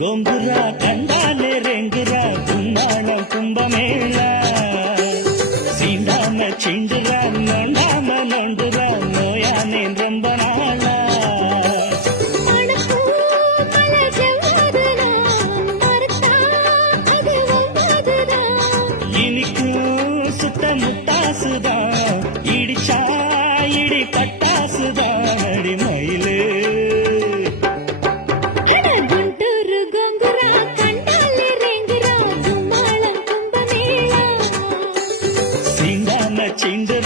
గోంగురా కండాలే రెంగురా కుమ్మాళం కుంభమేళ சீண்டாம சிண்டுரா நொண்டாம நொண்டுரா நோயானேன் ரொம்ப நாளா இனிக்கும் சுத்த முட்டாசுதான் இடிச்சா இடி பட்டாசுதான் அடி மயிலு గుంటూరు గొంగురా కండాలి రేంగురా గుమ్మాళం కుంభమేళ சீண்டாம சிண்டு